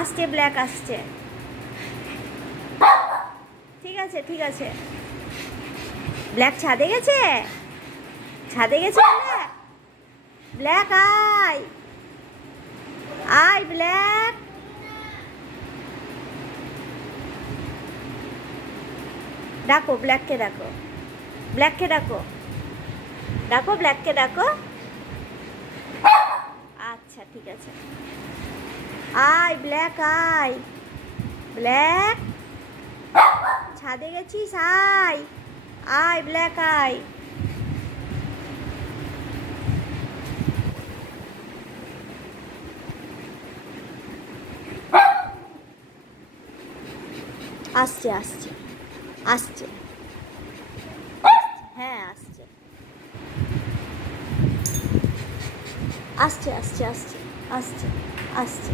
আসছে, ব্ল্যাক আসছে। ঠিক আছে ঠিক আছে। ব্ল্যাক ছাদে গেছে, ছাদে গেছে ব্ল্যাক। ব্ল্যাক আয়, আয় ব্ল্যাক। ডাকো ব্ল্যাককে, ডাকো ব্ল্যাককে, ডাকো ডাকো ব্ল্যাককে ডাকো। আচ্ছা ঠিক আছে, আয় ব্ল্যাক আয়। ব্ল্যাক ছাদে গেছিস, আয় আয় ব্ল্যাক আয়। আসছে আসছে আসছে, হ্যাঁ আসছে আসছে আসছে আসছে আসছে আসছে।